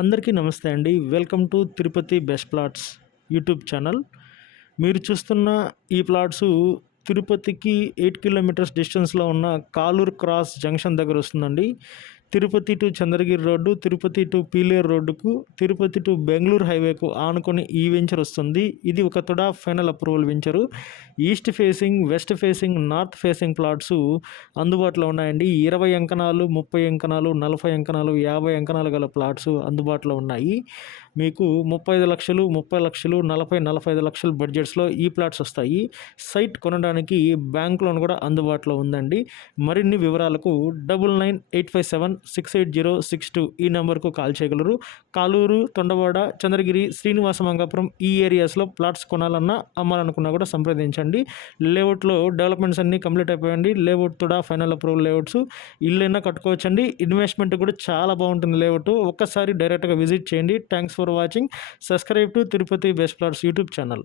అందరికీ నమస్తే అండి. Welcome to Tirupati best plots YouTube channel. మీరు చూస్తున్న ఈ ప్లాట్స్ తిరుపతికి ఎయిట్ కిలోమీటర్స్ డిస్టెన్స్లో ఉన్న కాలూర్ క్రాస్ జంక్షన్ దగ్గర వస్తుందండి. Tirupati to Chandragiri road Tirupati to Pileru రోడ్డుకు తిరుపతి టు బెంగళూరు హైవేకు ఆనుకొని ఈ వెంచర్ వస్తుంది. ఇది ఒక TUDA final approval venture. East facing west facing north facing plots అందుబాటులో ఉన్నాయండి. ఇరవై అంకణాలు ముప్పై అంకణాలు నలభై అంకణాలు యాభై అంకణాలు గల ప్లాట్స్ అందుబాటులో ఉన్నాయి. మీకు ముప్పై ఐదు లక్షలు ముప్పై లక్షలు నలభై నలభై ఐదు లక్షల బడ్జెట్స్లో ఈ ప్లాట్స్ వస్తాయి. సైట్ కొనడానికి బ్యాంక్ లోన్ కూడా అందుబాటులో ఉందండి. మరిన్ని వివరాలకు double nine eight five seven six eight zero six two ఈ నెంబర్కు కాల్ చేయగలరు. కాలూరు తొండవాడ చంద్రగిరి శ్రీనివాస మంగాపురం ఈ ఏరియాస్లో ప్లాట్స్ కొనాలన్నా అమ్మాలనుకున్నా కూడా సంప్రదించండి. లేఅవుట్లో డెవలప్మెంట్స్ అన్నీ కంప్లీట్ అయిపోయండి. లేఅవుట్ కూడా ఫైనల్ అప్రూవల్ లేఅవుట్స్ ఇల్లైనా కట్టుకోవచ్చండి. ఇన్వెస్ట్మెంట్ కూడా చాలా బాగుంటుంది లేఅవుట్. ఒక్కసారి డైరెక్ట్గా విజిట్ చేయండి. Thanks for watching. Subscribe to Tirupati best plots YouTube channel.